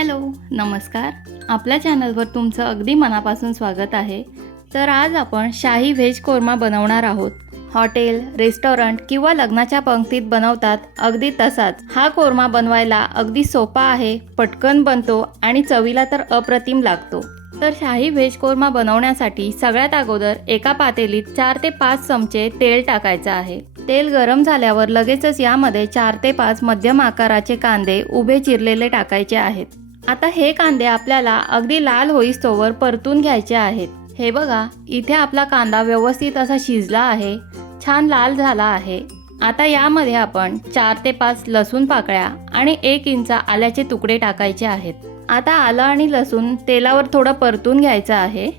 Hello नमस्कार. आपल्या चॅनलवर तुमचं अगदी मनापासून स्वागत आहे. तर आज आपण शाही व्हेज कोरमा बनवणार आहोत. हॉटेल रेस्टॉरंट किंवा लग्नाच्या पंक्तीत बनवतात अगदी तसाच. हा कोरमा बनवायला अगदी सोपा आहे पटकन बनतो आणि चवीला तर अप्रतिम लागतो. तर शाही व्हेज कोरमा बनवण्यासाठी सगळ्यात अगोदर एका पातेलीत चार ते पाच चमचे तेल टाकायचं आहे. तेल गरम झाल्यावर लगेचच यामध्ये चार ते पाच मध्यम आकाराचे कांदे उभे चिरलेले टाकायचे आहेत. आता हे कांदे आपल्याला अगदी लाल होईस्तोवर परतून घ्यायचे आहेत. हे बघा इथे आपला कांदा व्यवस्थित असा शिजला आहे छान लाल झाला आहे. आता यामध्ये आपण चार ते पाच लसूण पाकळ्या आणि एक इंच आल्याचे तुकडे टाकायचे आहेत. आता आलं आणि लसूण तेलावर थोडं परतून घ्यायचं आहे.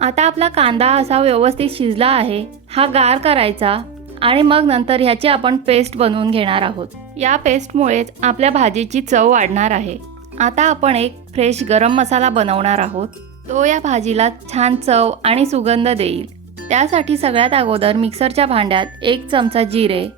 आता आपला कांदा असा व्यवस्थित शिजला आहे हा गार करायचा आणि मग नंतर ह्याची आपण पेस्ट बनवून घेणार आहोत. या पेस्टमुळेच आपल्या भाजीची चव वाढणार आहे. आता आपण एक फ्रेश गरम मसाला बनवणार आहोत. तो या भाजीला छान चव आणि सुगंध देईल. त्यासाठी सगळ्यात अगोदर मिक्सरच्या भांड्यात एक चमचा जिरे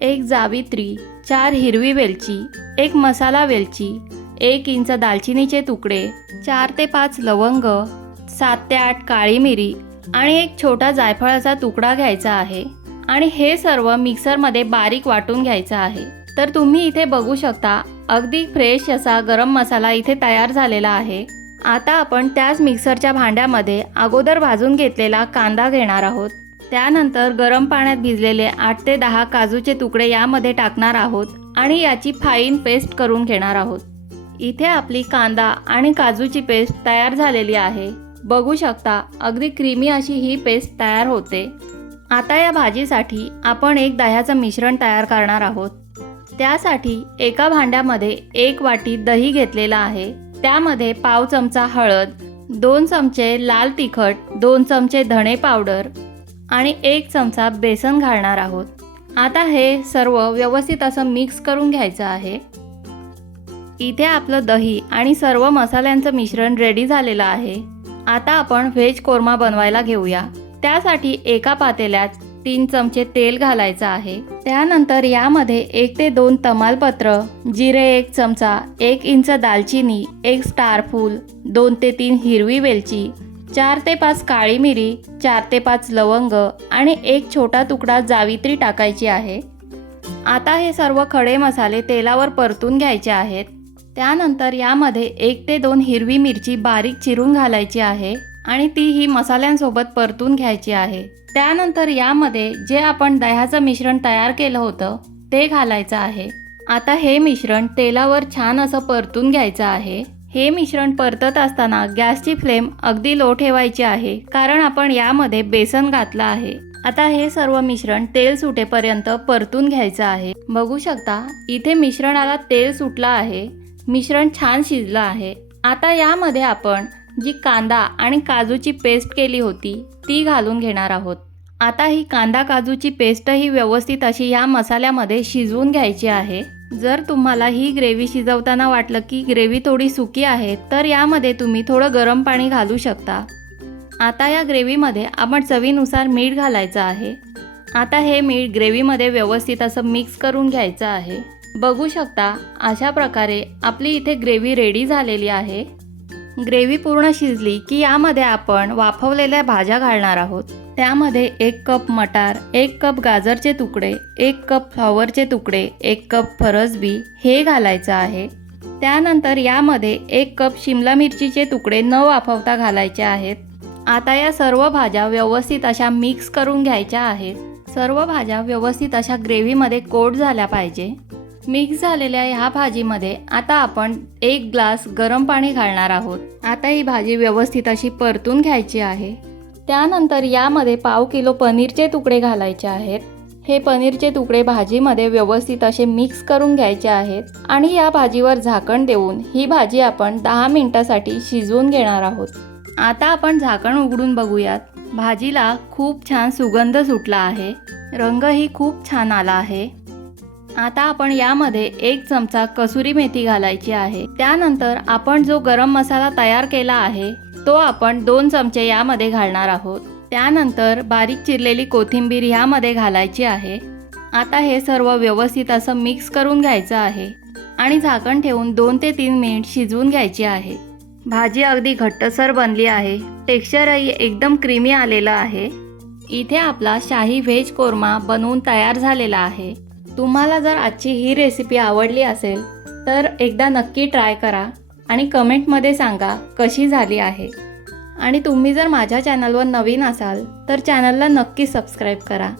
एक जावित्री चार हिरवी वेलची एक मसाला वेलची एक इंच दालचिनीचे तुकडे चार ते पाच लवंग सात ते आठ काळी मिरी आणि एक छोटा जायफळाचा तुकडा घ्यायचा आहे. आणि हे सर्व मिक्सरमध्ये बारीक वाटून घ्यायचं आहे. तर तुम्ही इथे बघू शकता अगदी फ्रेश असा गरम मसाला इथे तयार झालेला आहे. आता आपण त्याच मिक्सरच्या भांड्यामध्ये अगोदर भाजून घेतलेला कांदा घेणार आहोत. त्यानंतर गरम पाण्यात भिजलेले आठ ते दहा काजूचे तुकडे यामध्ये टाकणार आहोत आणि याची फाईन पेस्ट करून घेणार आहोत. इथे आपली कांदा आणि काजूची पेस्ट तयार झालेली आहे. बघू शकता अगदी क्रीमी अशी ही पेस्ट तयार होते. आता या भाजीसाठी आपण एक दह्याचं मिश्रण तयार करणार आहोत. त्यासाठी एका भांड्यामध्ये एक वाटी दही घेतलेला आहे. त्यामध्ये पाव चमचा हळद दोन चमचे लाल तिखट दोन चमचे धणे पावडर आणि एक चमचा बेसन घालणार आहोत. आता हे सर्व व्यवस्थित असं मिक्स करून घ्यायचं आहे. इथे आपलं दही आणि सर्व मसाल्यांचं मिश्रण रेडी झालेलं आहे. आता आपण व्हेज कोरमा बनवायला घेऊया. त्यासाठी एका पातेल्यात तीन चमचे तेल घालायचं आहे. त्यानंतर यामध्ये एक ते दोन तमालपत्र जिरे एक चमचा एक इंच दालचिनी एक स्टारफूल दोन ते तीन हिरवी वेलची चार ते पाच काळी मिरी चार ते पाच लवंग आणि एक छोटा तुकडा जावित्री टाकायची आहे. आता हे सर्व खडे मसाले तेलावर परतून घ्यायचे आहेत. त्यानंतर यामध्ये एक ते दोन हिरवी मिरची बारीक चिरून घालायची आहे. आणि ती ही मसाल्यांसोबत परतून घ्यायची आहे. त्यानंतर यामध्ये जे आपण दह्याचं मिश्रण तयार केलं होतं ते घालायचं आहे. आता हे मिश्रण तेलावर छान असं परतून घ्यायचं आहे. हे मिश्रण परतत असताना गॅसची फ्लेम अगदी लो ठेवायची आहे कारण आपण यामध्ये बेसन घातलं आहे. आता हे सर्व मिश्रण तेल सुटेपर्यंत परतून घ्यायचं आहे. बघू शकता इथे मिश्रणाला तेल सुटलं आहे. मिश्रण छान शिजलं आहे. आता यामध्ये आपण जी कांदा आणि काजूची पेस्ट केली होती ती घालून घेणार आहोत. आता ही कांदा काजूची पेस्टही व्यवस्थित अशी या मसाल्यामध्ये शिजवून घ्यायची आहे. जर तुम्हाला ही ग्रेव्ही शिजवताना वाटलं की ग्रेव्ही थोडी सुकी आहे तर यामध्ये तुम्ही थोडं गरम पाणी घालू शकता. आता या ग्रेव्हीमध्ये आपण चवीनुसार मीठ घालायचं आहे. आता हे मीठ ग्रेव्हीमध्ये व्यवस्थित असं मिक्स करून घ्यायचं आहे. बघू शकता अशा प्रकारे आपली इथे ग्रेव्ही रेडी झालेली आहे. ग्रेव्ही पूर्ण शिजली की यामध्ये आपण वाफवलेल्या भाज्या घालणार आहोत. त्यामध्ये एक कप मटार एक कप गाजरचे तुकडे एक कप फ्लॉवरचे तुकडे एक कप फरसबी हे घालायचं आहे. त्यानंतर यामध्ये एक कप शिमला मिरचीचे तुकडे न वाफवता घालायचे आहेत. आता या सर्व भाज्या व्यवस्थित अशा मिक्स करून घ्यायच्या आहेत. सर्व भाज्या व्यवस्थित अशा ग्रेव्हीमध्ये कोट झाल्या पाहिजे. मिक्स झालेल्या ह्या भाजीमध्ये आता आपण एक ग्लास गरम पाणी घालणार आहोत. आता ही भाजी व्यवस्थित अशी परतून घ्यायची आहे. त्यानंतर यामध्ये पाव किलो पनीरचे तुकडे घालायचे आहेत. हे पनीरचे तुकडे भाजीमध्ये व्यवस्थित असे मिक्स करून घ्यायचे आहेत आणि या भाजीवर झाकण देऊन ही भाजी आपण दहा मिनिटासाठी शिजवून घेणार आहोत. आता आपण झाकण उघडून बघूयात. भाजीला खूप छान सुगंध सुटला आहे. रंगही खूप छान आला आहे. आता आपण यामध्ये एक चमचा कसुरी मेथी घालायची आहे. त्यानंतर आपण जो गरम मसाला तयार केला आहे तो आपण दोन चमचे यामध्ये घालणार आहोत. त्यानंतर बारीक चिरलेली कोथिंबीर ह्यामध्ये घालायची आहे. आता हे सर्व व्यवस्थित असं मिक्स करून घ्यायचं आहे आणि झाकण ठेवून दोन ते तीन मिनिट शिजवून घ्यायची आहे. भाजी अगदी घट्टसर बनली आहे. टेक्स्चरही एकदम क्रीमी आलेलं आहे. इथे आपला शाही व्हेज कोरमा बनवून तयार झालेला आहे. तुम्हाला जर आजची ही रेसिपी आवडली असेल तर एकदा नक्की ट्राय करा आणि कमेंटमध्ये सांगा कशी झाली आहे. आणि तुम्ही जर माझ्या चॅनलवर नवीन असाल तर चॅनलला नक्की सबस्क्राईब करा.